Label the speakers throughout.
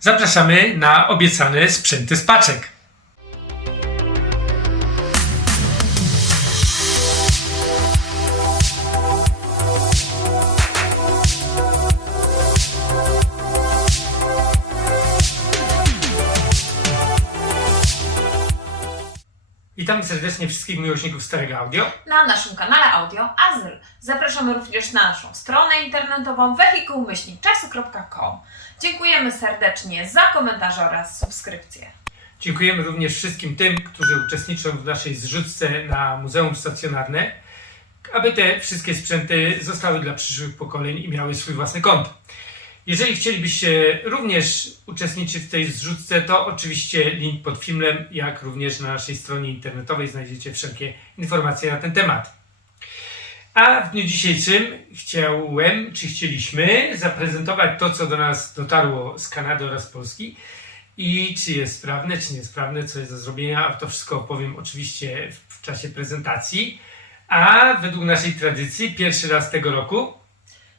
Speaker 1: Zapraszamy na obiecane sprzęty z paczek. Witam serdecznie wszystkich miłośników starego audio.
Speaker 2: na naszym kanale Audio Azyl. Zapraszamy również na naszą stronę internetową wehikułmyślnikczasu.com. Dziękujemy serdecznie za komentarze oraz subskrypcje.
Speaker 1: Dziękujemy również wszystkim tym, którzy uczestniczą w naszej zrzutce na Muzeum Stacjonarne, aby te wszystkie sprzęty zostały dla przyszłych pokoleń i miały swój własny kąt. Jeżeli chcielibyście również uczestniczyć w tej zrzutce, to oczywiście link pod filmem, jak również na naszej stronie internetowej znajdziecie wszelkie informacje na ten temat. A w dniu dzisiejszym chciałem, czy chcieliśmy zaprezentować to, co do nas dotarło z Kanady oraz Polski i czy jest sprawne, czy niesprawne, co jest do zrobienia. A to wszystko opowiem oczywiście w, w czasie prezentacji. A według naszej tradycji, pierwszy raz tego roku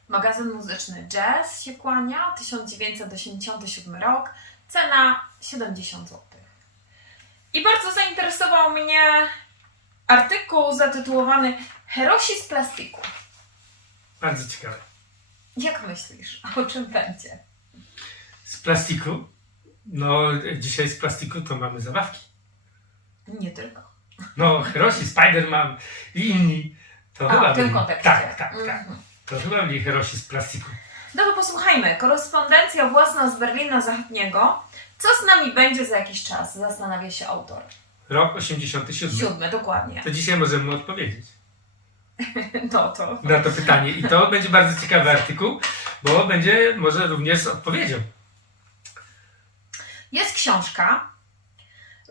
Speaker 2: Magazyn muzyczny Jazz się kłania, 1987 rok, cena 70 zł. I bardzo zainteresował mnie artykuł zatytułowany Herosi z plastiku.
Speaker 1: bardzo ciekawe.
Speaker 2: Jak myślisz, o czym będzie?
Speaker 1: Z plastiku. No, dzisiaj z plastiku to mamy zabawki.
Speaker 2: Nie tylko.
Speaker 1: No, Herosi, Spider-Man i inni. To
Speaker 2: A,
Speaker 1: chyba
Speaker 2: w tym
Speaker 1: byli-
Speaker 2: kontekście.
Speaker 1: Tak, tak, tak.
Speaker 2: Mhm.
Speaker 1: To chyba byli Herosi z plastiku.
Speaker 2: No to posłuchajmy. Korespondencja własna z Berlina Zachodniego. Co z nami będzie za jakiś czas? Zastanawia się autor.
Speaker 1: Rok 87.
Speaker 2: Siódmy, dokładnie.
Speaker 1: To dzisiaj możemy odpowiedzieć
Speaker 2: No to.
Speaker 1: na to pytanie. I to będzie bardzo ciekawy artykuł, bo będzie może również odpowiedzią.
Speaker 2: Jest książka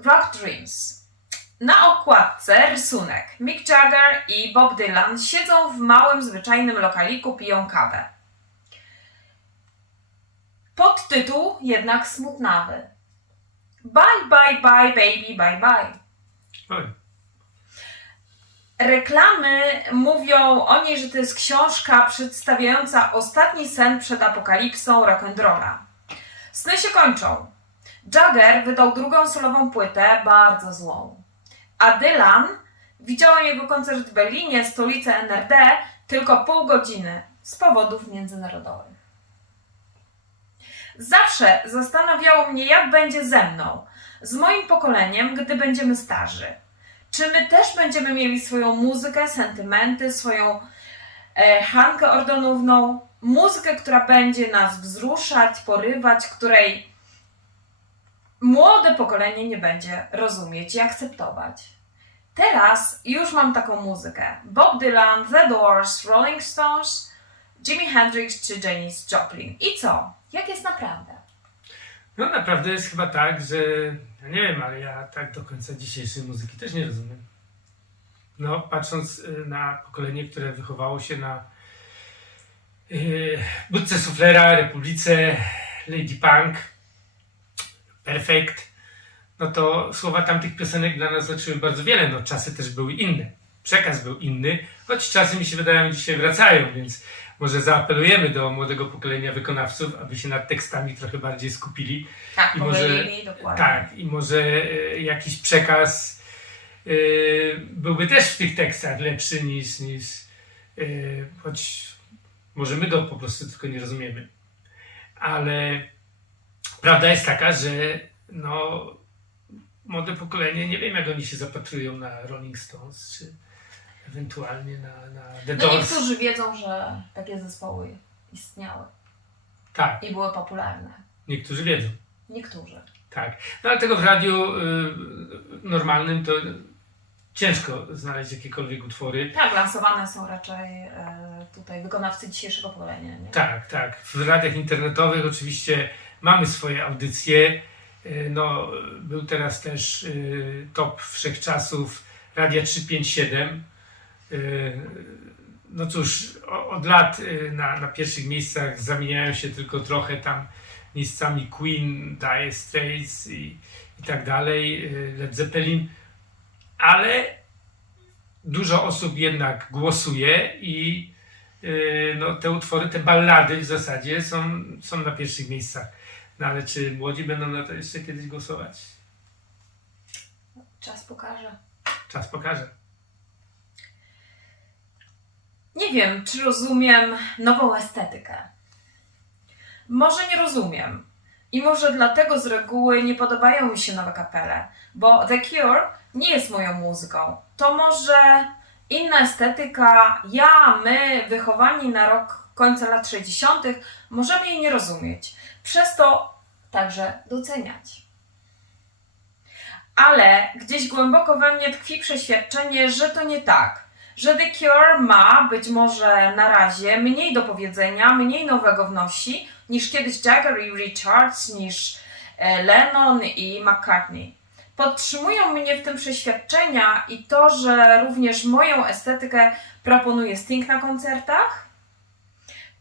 Speaker 2: Rock Dreams. Na okładce rysunek. Mick Jagger i Bob Dylan siedzą w małym, zwyczajnym lokaliku, piją kawę. Podtytuł jednak smutnawy. Bye, bye, bye, baby, bye, bye.
Speaker 1: Oj,
Speaker 2: Reklamy mówią o niej, że to jest książka przedstawiająca ostatni sen przed apokalipsą rock'n'rolla. Sny się kończą. Jagger wydał drugą solową płytę, bardzo złą. A Dylan widziałem jego koncert w Berlinie, stolicy NRD, tylko pół godziny z powodów międzynarodowych. Zawsze zastanawiało mnie, jak będzie ze mną, z moim pokoleniem, gdy będziemy starzy. Czy my też będziemy mieli swoją muzykę, sentymenty, swoją e, Hankę Ordonówną, muzykę, która będzie nas wzruszać, porywać, której młode pokolenie nie będzie rozumieć i akceptować. Teraz już mam taką muzykę. Bob Dylan, The Doors, Rolling Stones, Jimi Hendrix czy Janis Joplin. I co? Jak jest naprawdę?
Speaker 1: No naprawdę jest chyba tak, że ja nie wiem, ale ja tak do końca dzisiejszej muzyki też nie rozumiem. No, patrząc y, na pokolenie, które wychowało się na yy, Budce Suflera, Republice, Lady Punk, Perfect, no to słowa tamtych piosenek dla nas znaczyły bardzo wiele. No, czasy też były inne. Przekaz był inny, choć czasy mi się wydają dzisiaj wracają, więc może zaapelujemy do młodego pokolenia wykonawców, aby się nad tekstami trochę bardziej skupili
Speaker 2: Tak,
Speaker 1: I może-
Speaker 2: dokładnie.
Speaker 1: tak, i może e, jakiś przekaz e, byłby też w tych tekstach lepszy niż, niż e, choć może my go po prostu tylko nie rozumiemy. Ale prawda jest taka, że no, młode pokolenie, nie wiem jak oni się zapatrują na Rolling Stones, czy ewentualnie na, na The
Speaker 2: No
Speaker 1: Doors.
Speaker 2: niektórzy wiedzą, że takie zespoły istniały
Speaker 1: Tak,
Speaker 2: i były popularne.
Speaker 1: niektórzy wiedzą.
Speaker 2: Niektórzy.
Speaker 1: Tak. No ale tego w radiu y, normalnym to ciężko znaleźć jakiekolwiek utwory.
Speaker 2: Tak, lansowane są raczej e, tutaj wykonawcy dzisiejszego pokolenia. Nie?
Speaker 1: Tak, tak. W radiach internetowych oczywiście mamy swoje audycje. Y, No, był teraz też y, top wszechczasów Radia 357. Y, No cóż, od lat y, na, na pierwszych miejscach zamieniają się tylko trochę tam miejscami Queen, Dire Straits i, i tak dalej, y, Led Zeppelin, ale dużo osób jednak głosuje i no, te utwory, te ballady w zasadzie są, są na pierwszych miejscach. No ale czy młodzi będą na to jeszcze kiedyś głosować?
Speaker 2: Czas pokaże.
Speaker 1: Czas pokaże.
Speaker 2: Nie wiem, czy rozumiem nową estetykę. Może nie rozumiem. I może dlatego z reguły nie podobają mi się nowe kapele, bo The Cure nie jest moją muzyką. To może inna estetyka, ja, my, wychowani na rok końca lat 60., możemy jej nie rozumieć. Przez to także doceniać. Ale gdzieś głęboko we mnie tkwi przeświadczenie, że to nie tak że The Cure ma być może na razie mniej do powiedzenia, mniej nowego wnosi niż kiedyś Jagger i Richards, niż e, Lennon i McCartney. Podtrzymują mnie w tym przeświadczenia i to, że również moją estetykę proponuje Sting na koncertach,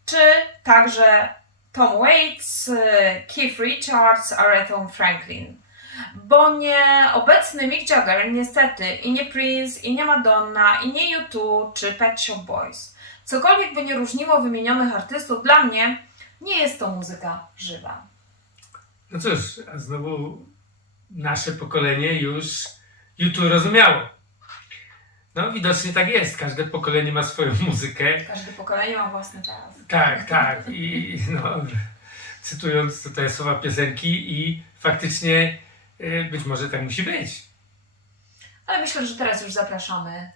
Speaker 2: czy także Tom Waits, e, Keith Richards, Aretha Franklin bo nie obecny Mick Jagger niestety i nie Prince, i nie Madonna, i nie U2 czy Pet Shop Boys. Cokolwiek by nie różniło wymienionych artystów, dla mnie nie jest to muzyka żywa.
Speaker 1: No cóż, a znowu nasze pokolenie już YouTube rozumiało. No widocznie tak jest. Każde pokolenie ma swoją muzykę.
Speaker 2: Każde pokolenie ma własny czas.
Speaker 1: Tak, tak. I no, cytując tutaj słowa piosenki i faktycznie być może tak musi być.
Speaker 2: Ale myślę, że teraz już zapraszamy,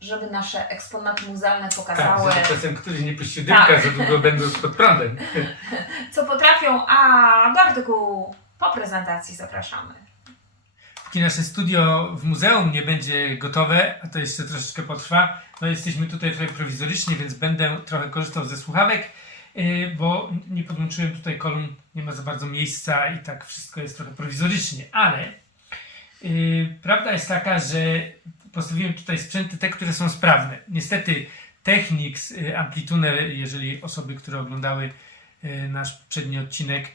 Speaker 2: żeby nasze eksponaty muzealne
Speaker 1: Tak,
Speaker 2: pokazały,
Speaker 1: żeby czasem któryś nie puścił dymka
Speaker 2: Tak.
Speaker 1: za długo będąc pod prądem.
Speaker 2: co potrafią, a do artykułu po prezentacji zapraszamy.
Speaker 1: Póki nasze studio w muzeum nie będzie gotowe, a to jeszcze troszeczkę potrwa, no jesteśmy tutaj trochę prowizorycznie, więc będę trochę korzystał ze słuchawek, bo nie podłączyłem tutaj kolumn, nie ma za bardzo miejsca i tak wszystko jest trochę prowizorycznie, ale yy, prawda jest taka, że postawiłem tutaj sprzęty te, które są sprawne. Niestety Technics yy, Amplituner, jeżeli osoby, które oglądały nasz poprzedni odcinek,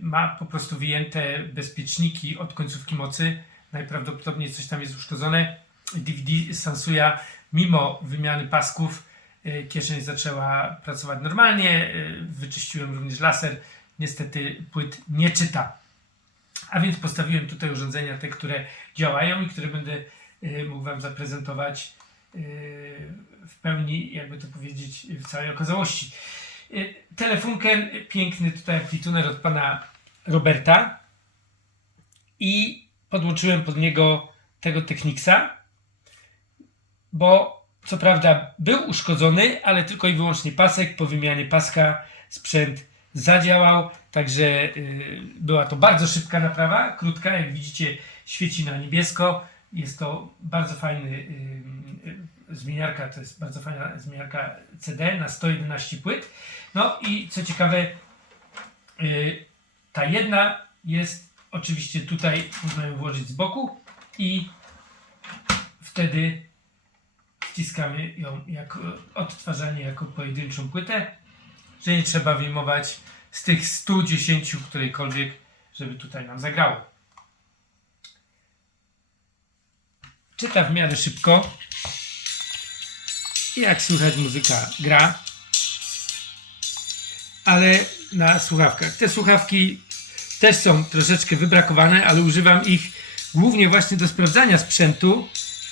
Speaker 1: ma po prostu wyjęte bezpieczniki od końcówki mocy. Najprawdopodobniej coś tam jest uszkodzone. DVD Sansuya, mimo wymiany pasków, kieszeń zaczęła pracować normalnie. Yy, Wyczyściłem również laser. Niestety płyt nie czyta. A więc postawiłem tutaj urządzenia, te, które działają i które będę yy, mógł Wam zaprezentować w pełni, jakby to powiedzieć, w całej okazałości. Y, Telefunken, y, piękny tutaj amplituner od pana Roberta i podłączyłem pod niego tego Technicsa, bo co prawda był uszkodzony, ale tylko i wyłącznie pasek. Po wymianie paska sprzęt zadziałał, także y, była to bardzo szybka naprawa, krótka, jak widzicie świeci na niebiesko. Jest to bardzo fajny y, y, zmieniarka, to jest bardzo fajna zmieniarka CD na 111 płyt. No i co ciekawe, ta jedna jest oczywiście tutaj, można ją włożyć z boku i wtedy wciskamy ją jako odtwarzanie jako pojedynczą płytę, że nie trzeba wyjmować z tych 110 którejkolwiek, żeby tutaj nam zagrało. Czyta w miarę szybko. I jak słychać muzyka gra ale na słuchawkach. Te słuchawki też są troszeczkę wybrakowane, ale używam ich głównie właśnie do sprawdzania sprzętu.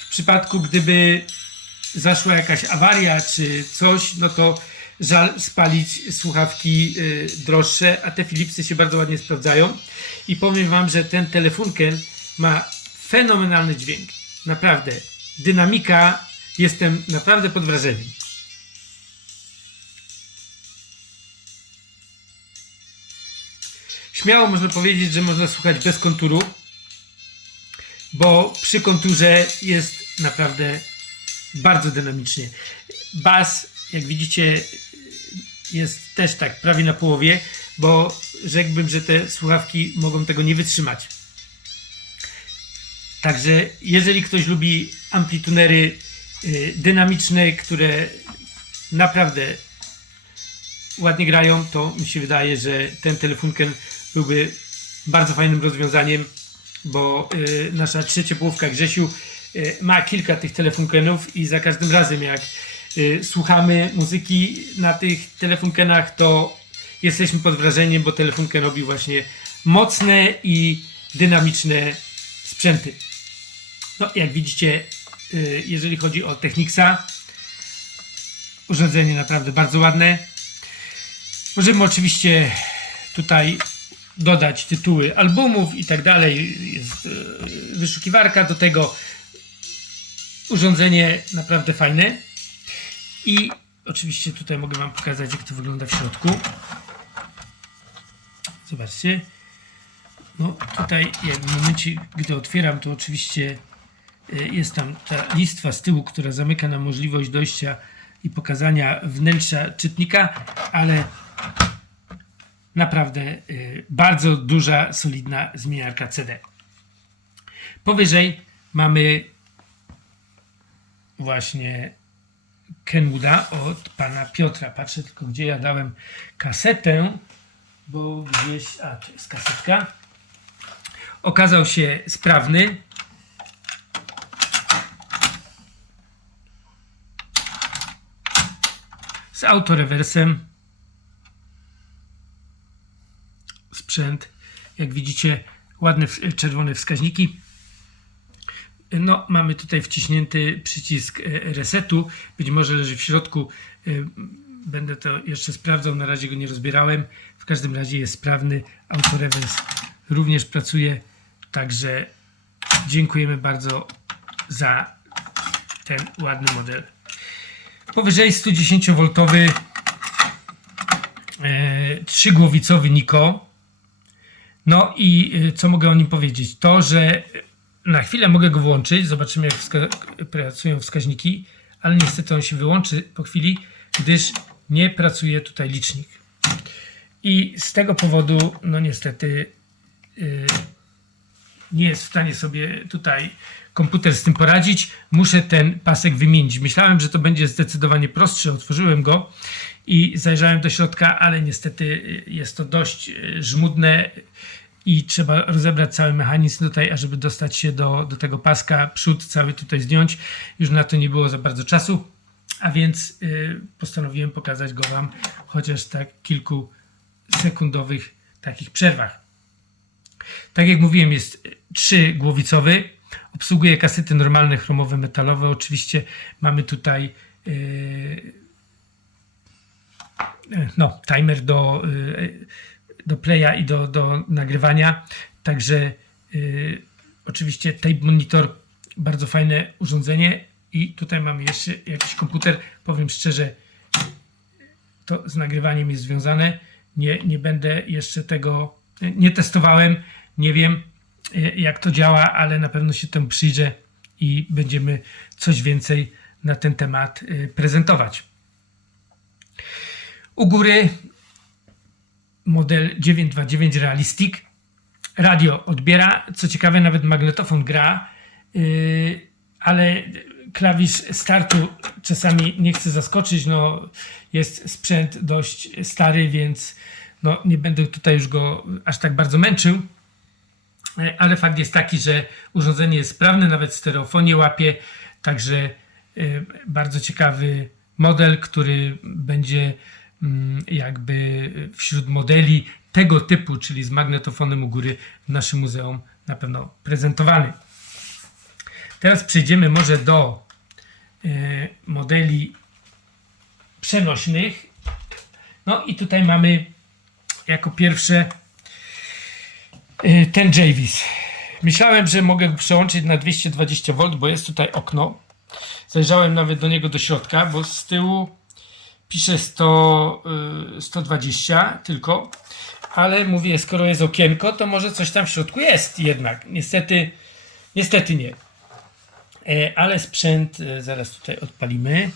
Speaker 1: W przypadku, gdyby zaszła jakaś awaria czy coś, no to żal spalić słuchawki y, droższe, a te Philipsy się bardzo ładnie sprawdzają. I powiem Wam, że ten telefunken ma fenomenalny dźwięk. Naprawdę. Dynamika, jestem naprawdę pod wrażeniem. Śmiało można powiedzieć, że można słuchać bez konturu, bo przy konturze jest naprawdę bardzo dynamicznie. Bas, jak widzicie, jest też tak prawie na połowie, bo rzekłbym, że te słuchawki mogą tego nie wytrzymać. Także jeżeli ktoś lubi amplitunery y, dynamiczne, które naprawdę ładnie grają, to mi się wydaje, że ten telefunken byłby bardzo fajnym rozwiązaniem, bo y, nasza trzeciopołówka Grzesiu y, ma kilka tych telefunkenów i za każdym razem jak y, słuchamy muzyki na tych telefunkenach, to jesteśmy pod wrażeniem, bo Telefunken robi właśnie mocne i dynamiczne sprzęty. No, jak widzicie, y, jeżeli chodzi o Technicsa, urządzenie naprawdę bardzo ładne. Możemy oczywiście tutaj dodać tytuły albumów i tak dalej. Jest y, wyszukiwarka do tego. Urządzenie naprawdę fajne. I oczywiście tutaj mogę Wam pokazać, jak to wygląda w środku. Zobaczcie. No tutaj, jak w momencie, gdy otwieram, to oczywiście y, jest tam ta listwa z tyłu, która zamyka nam możliwość dojścia i pokazania wnętrza czytnika, ale naprawdę y, bardzo duża, solidna zmieniarka CD. Powyżej mamy właśnie Kenwooda od pana Piotra. Patrzę tylko, gdzie ja dałem kasetę, bo gdzieś. A, tu jest kasetka. Okazał się sprawny. Z autorewersem. Sprzęt. Jak widzicie, ładne czerwone wskaźniki. No, mamy tutaj wciśnięty przycisk e, resetu. Być może leży w środku. E, Będę to jeszcze sprawdzał. Na razie go nie rozbierałem. W każdym razie jest sprawny. Autorewers również pracuje. Także dziękujemy bardzo za ten ładny model. Powyżej 110V e, trzygłowicowy Niko. No i co mogę o nim powiedzieć? To, że na chwilę mogę go włączyć, zobaczymy jak wska- pracują wskaźniki, ale niestety on się wyłączy po chwili, gdyż nie pracuje tutaj licznik. I z tego powodu, no niestety, yy, nie jest w stanie sobie tutaj komputer z tym poradzić. Muszę ten pasek wymienić. Myślałem, że to będzie zdecydowanie prostsze. Otworzyłem go i zajrzałem do środka, ale niestety y, jest to dość y, żmudne i trzeba rozebrać cały mechanizm tutaj, ażeby dostać się do, do tego paska, przód cały tutaj zdjąć. Już na to nie było za bardzo czasu, a więc y, postanowiłem pokazać go Wam chociaż tak kilku sekundowych takich przerwach. Tak jak mówiłem, jest trzygłowicowy. Obsługuje kasety normalne, chromowe, metalowe. Oczywiście mamy tutaj yy, no, timer do, yy, do playa i do, do nagrywania. Także yy, oczywiście tape monitor, bardzo fajne urządzenie. I tutaj mamy jeszcze jakiś komputer. Powiem szczerze, to z nagrywaniem jest związane. Nie, nie będę jeszcze tego, nie testowałem, nie wiem e, jak to działa, ale na pewno się temu przyjrzę i będziemy coś więcej na ten temat e, prezentować. U góry model 929 Realistic. Radio odbiera, co ciekawe nawet magnetofon gra, yy, ale klawisz startu czasami nie chce zaskoczyć, no jest sprzęt dość stary, więc no, nie będę tutaj już go aż tak bardzo męczył, E, ale fakt jest taki, że urządzenie jest sprawne, nawet stereofonię łapie, także e, bardzo ciekawy model, który będzie jakby wśród modeli tego typu, czyli z magnetofonem u góry w naszym muzeum na pewno prezentowany. Teraz przejdziemy może do e, modeli przenośnych. No i tutaj mamy jako pierwsze y, ten Javis. Myślałem, że mogę go przełączyć na 220V, bo jest tutaj okno. Zajrzałem nawet do niego do środka, bo z tyłu pisze 100, y, 120 tylko. Ale mówię, skoro jest okienko, to może coś tam w środku jest jednak. Niestety, niestety nie. E, Ale sprzęt e, zaraz tutaj odpalimy.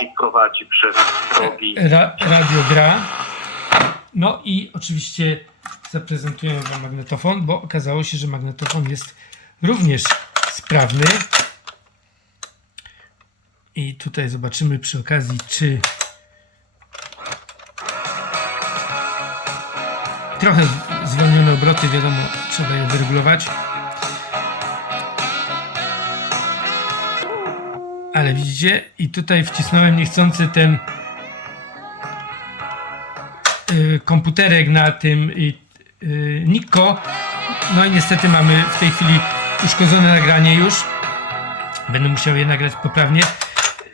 Speaker 3: i prowadzi przez drogi.
Speaker 1: Ra, radio gra. No i oczywiście zaprezentuję Wam magnetofon, bo okazało się, że magnetofon jest również sprawny. I tutaj zobaczymy przy okazji, czy trochę zwolnione obroty, wiadomo, trzeba je wyregulować. Ale widzicie, i tutaj wcisnąłem niechcący ten y, komputerek na tym y, Nikko. No i niestety mamy w tej chwili uszkodzone nagranie już. Będę musiał je nagrać poprawnie.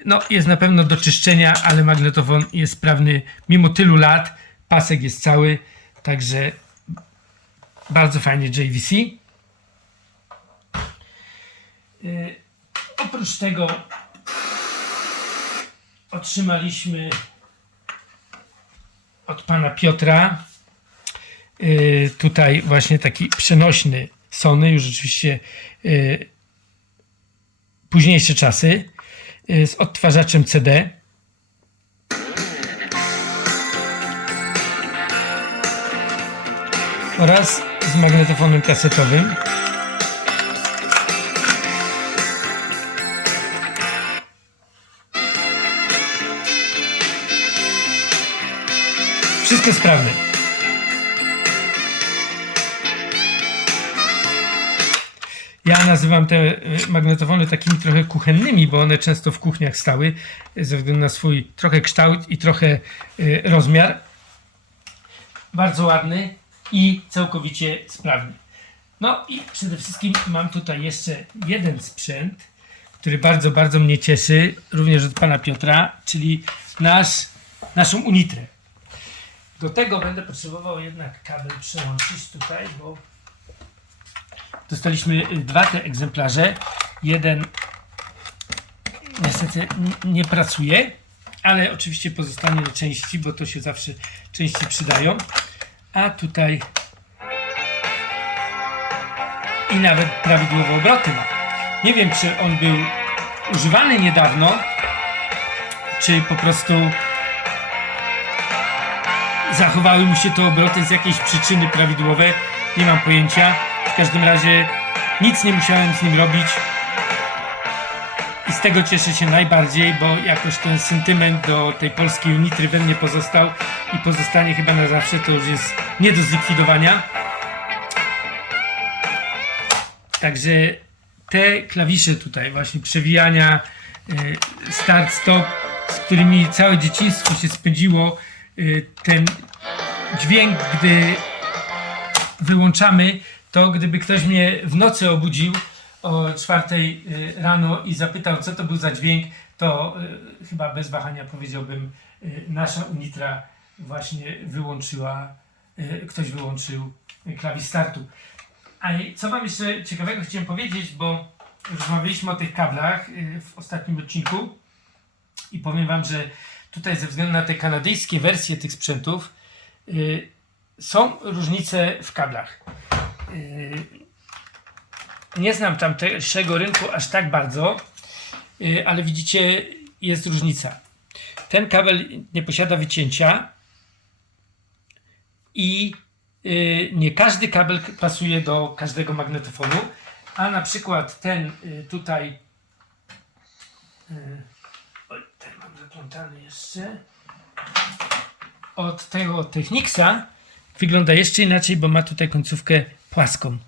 Speaker 1: No, jest na pewno do czyszczenia, ale magnetofon jest sprawny mimo tylu lat. Pasek jest cały, także bardzo fajnie JVC. Yy, oprócz tego otrzymaliśmy od pana Piotra yy, tutaj właśnie taki przenośny Sony, już oczywiście yy, późniejsze czasy z odtwarzaczem CD. oraz z magnetofonem kasetowym. Wszystko sprawne. Nazywam te y, magnetofony takimi trochę kuchennymi, bo one często w kuchniach stały y, ze względu na swój trochę kształt i trochę y, rozmiar. Bardzo ładny i całkowicie sprawny. No i przede wszystkim mam tutaj jeszcze jeden sprzęt, który bardzo, bardzo mnie cieszy, również od pana Piotra, czyli nasz, naszą Unitrę. Do tego będę potrzebował jednak kabel przełączyć tutaj, bo dostaliśmy y, dwa te egzemplarze. Jeden niestety nie pracuje, ale oczywiście pozostanie do części, bo to się zawsze części przydają. A tutaj i nawet prawidłowe obroty ma. Nie wiem, czy on był używany niedawno, czy po prostu zachowały mu się te obroty z jakiejś przyczyny prawidłowe. Nie mam pojęcia. W każdym razie nic nie musiałem z nim robić. I z tego cieszę się najbardziej, bo jakoś ten sentyment do tej polskiej Unitry we mnie pozostał i pozostanie chyba na zawsze. To już jest nie do zlikwidowania. Także te klawisze tutaj, właśnie przewijania, y, start, stop, z którymi całe dzieciństwo się spędziło, y, ten dźwięk, gdy wyłączamy, to gdyby ktoś mnie w nocy obudził o czwartej y, rano i zapytał, co to był za dźwięk, to y, chyba bez wahania powiedziałbym, y, nasza Unitra właśnie wyłączyła, ktoś wyłączył klawisz startu. A co Wam jeszcze ciekawego chciałem powiedzieć, bo rozmawialiśmy o tych kablach w ostatnim odcinku i powiem Wam, że tutaj ze względu na te kanadyjskie wersje tych sprzętów są różnice w kablach. Y, nie znam tamtejszego rynku aż tak bardzo, y, ale widzicie, jest różnica. Ten kabel nie posiada wycięcia i y, nie każdy kabel pasuje do każdego magnetofonu, a na przykład ten tutaj oj, ten mam zaplątany jeszcze od tego Technicsa wygląda jeszcze inaczej, bo ma tutaj końcówkę płaską.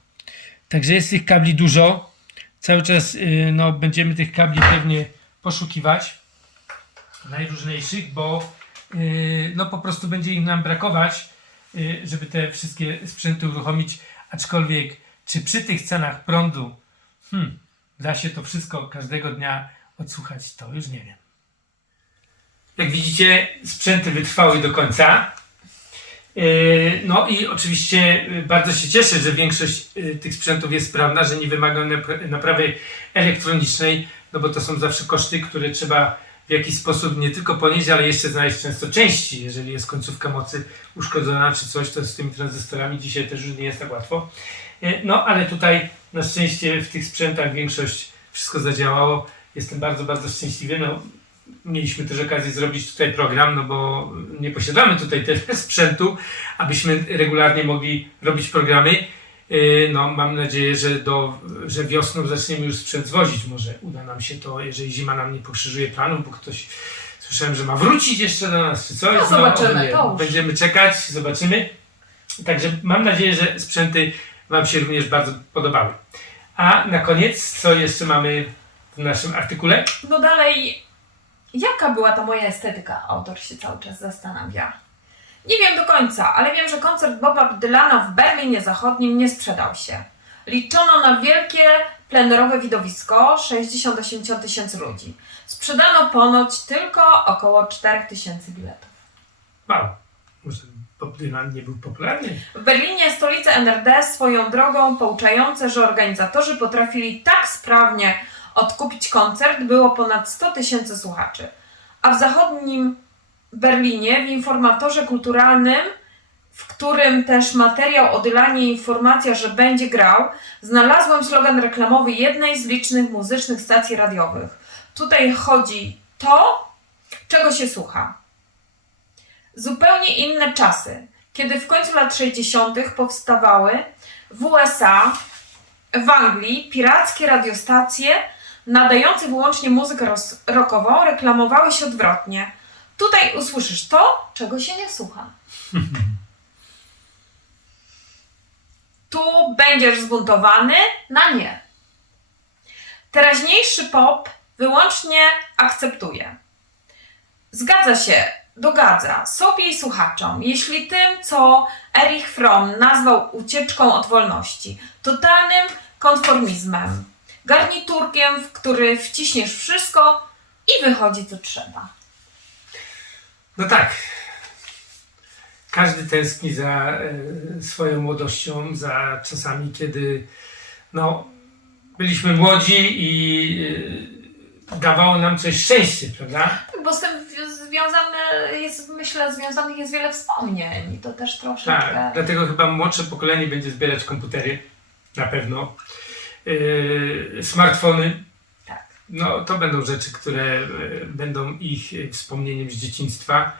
Speaker 1: Także jest tych kabli dużo. Cały czas y, no, będziemy tych kabli pewnie poszukiwać najróżniejszych, bo y, no po prostu będzie ich nam brakować, y, żeby te wszystkie sprzęty uruchomić. Aczkolwiek, czy przy tych cenach prądu hmm, da się to wszystko każdego dnia odsłuchać, to już nie wiem. Jak widzicie, sprzęty wytrwały do końca. Yy, No i oczywiście yy, bardzo się cieszę, że większość yy, tych sprzętów jest sprawna, że nie wymaga napra- naprawy elektronicznej, no bo to są zawsze koszty, które trzeba w jakiś sposób nie tylko ponieść, ale jeszcze znaleźć często części. Jeżeli jest końcówka mocy uszkodzona czy coś, to z tymi tranzystorami dzisiaj też już nie jest tak łatwo. No ale tutaj na szczęście w tych sprzętach większość wszystko zadziałało. Jestem bardzo, bardzo szczęśliwy. No, mieliśmy też okazję zrobić tutaj program, no bo nie posiadamy tutaj tyle sprzętu, abyśmy regularnie mogli robić programy. Yy, No, mam nadzieję, że, do, że wiosną zaczniemy już sprzęt zwozić. Może uda nam się to, jeżeli zima nam nie pokrzyżuje planów, bo ktoś słyszałem, że ma wrócić jeszcze do nas, czy coś.
Speaker 2: No, zobaczymy,
Speaker 1: oby nie.
Speaker 2: to już.
Speaker 1: Będziemy czekać, zobaczymy. Także mam nadzieję, że sprzęty Wam się również bardzo podobały. A na koniec, co jeszcze mamy w naszym artykule.
Speaker 2: No dalej, jaka była ta moja estetyka? Autor się cały czas zastanawia. Nie wiem do końca, ale wiem, że koncert Boba Dylana w Berlinie Zachodnim nie sprzedał się. Liczono na wielkie plenerowe widowisko 60-80 tysięcy ludzi. Sprzedano ponoć tylko około 4 tysięcy biletów.
Speaker 1: Wow, może Bob Dylan nie był popularny?
Speaker 2: W Berlinie, stolicy NRD, swoją drogą pouczające, że organizatorzy potrafili tak sprawnie odkupić koncert, było ponad 100 tysięcy słuchaczy. A w zachodnim Berlinie, w informatorze kulturalnym, w którym też materiał o Dylanie informacja, że będzie grał, znalazłem slogan reklamowy jednej z licznych muzycznych stacji radiowych. Tutaj chodzi to, czego się słucha. Zupełnie inne czasy, kiedy w końcu lat 60. powstawały w USA, w Anglii pirackie radiostacje nadające wyłącznie muzykę rockową reklamowały się odwrotnie. Tutaj usłyszysz to, czego się nie słucha. Tu będziesz zbuntowany na nie. Teraźniejszy pop wyłącznie akceptuje. Zgadza się, dogadza sobie i słuchaczom, jeśli tym, co Erich Fromm nazwał ucieczką od wolności, totalnym konformizmem, garniturkiem, w który wciśniesz wszystko i wychodzi co trzeba.
Speaker 1: No tak. Każdy tęskni za e, swoją młodością, za czasami, kiedy no, byliśmy młodzi i e, dawało nam coś szczęście, prawda?
Speaker 2: Tak, bo z tym w- związane jest, myślę, związanych jest wiele wspomnień i to też troszeczkę...
Speaker 1: Tak, dlatego chyba młodsze pokolenie będzie zbierać komputery, na pewno. Yy, smartfony,
Speaker 2: Tak.
Speaker 1: no to będą rzeczy, które e, będą ich wspomnieniem z dzieciństwa.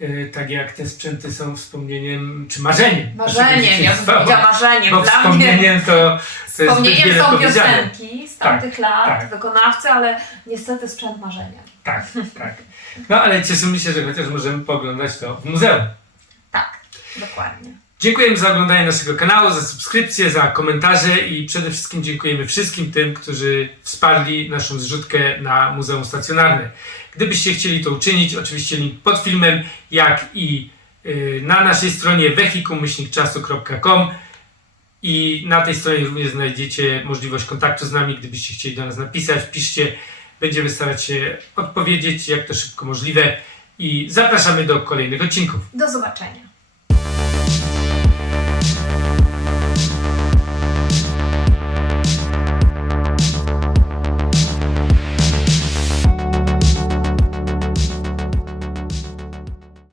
Speaker 1: E, Tak jak te sprzęty są wspomnieniem, czy marzeniem.
Speaker 2: Marzeniem, ja bym powiedziała marzeniem.
Speaker 1: Bo
Speaker 2: Dla mnie
Speaker 1: to, to
Speaker 2: wspomnieniem są piosenki z tamtych lat,
Speaker 1: tak.
Speaker 2: wykonawcy, ale niestety sprzęt marzeniem.
Speaker 1: Tak, tak. No ale cieszymy się, że chociaż możemy pooglądać to w muzeum.
Speaker 2: Tak, dokładnie.
Speaker 1: Dziękujemy za oglądanie naszego kanału, za subskrypcję, za komentarze i przede wszystkim dziękujemy wszystkim tym, którzy wsparli naszą zrzutkę na Muzeum Stacjonarne. Gdybyście chcieli to uczynić, oczywiście link pod filmem, jak i y, na naszej stronie wehikumyślnikczasu.com i na tej stronie również znajdziecie możliwość kontaktu z nami, gdybyście chcieli do nas napisać, piszcie, będziemy starać się odpowiedzieć jak to szybko możliwe i zapraszamy do kolejnych odcinków.
Speaker 2: Do zobaczenia.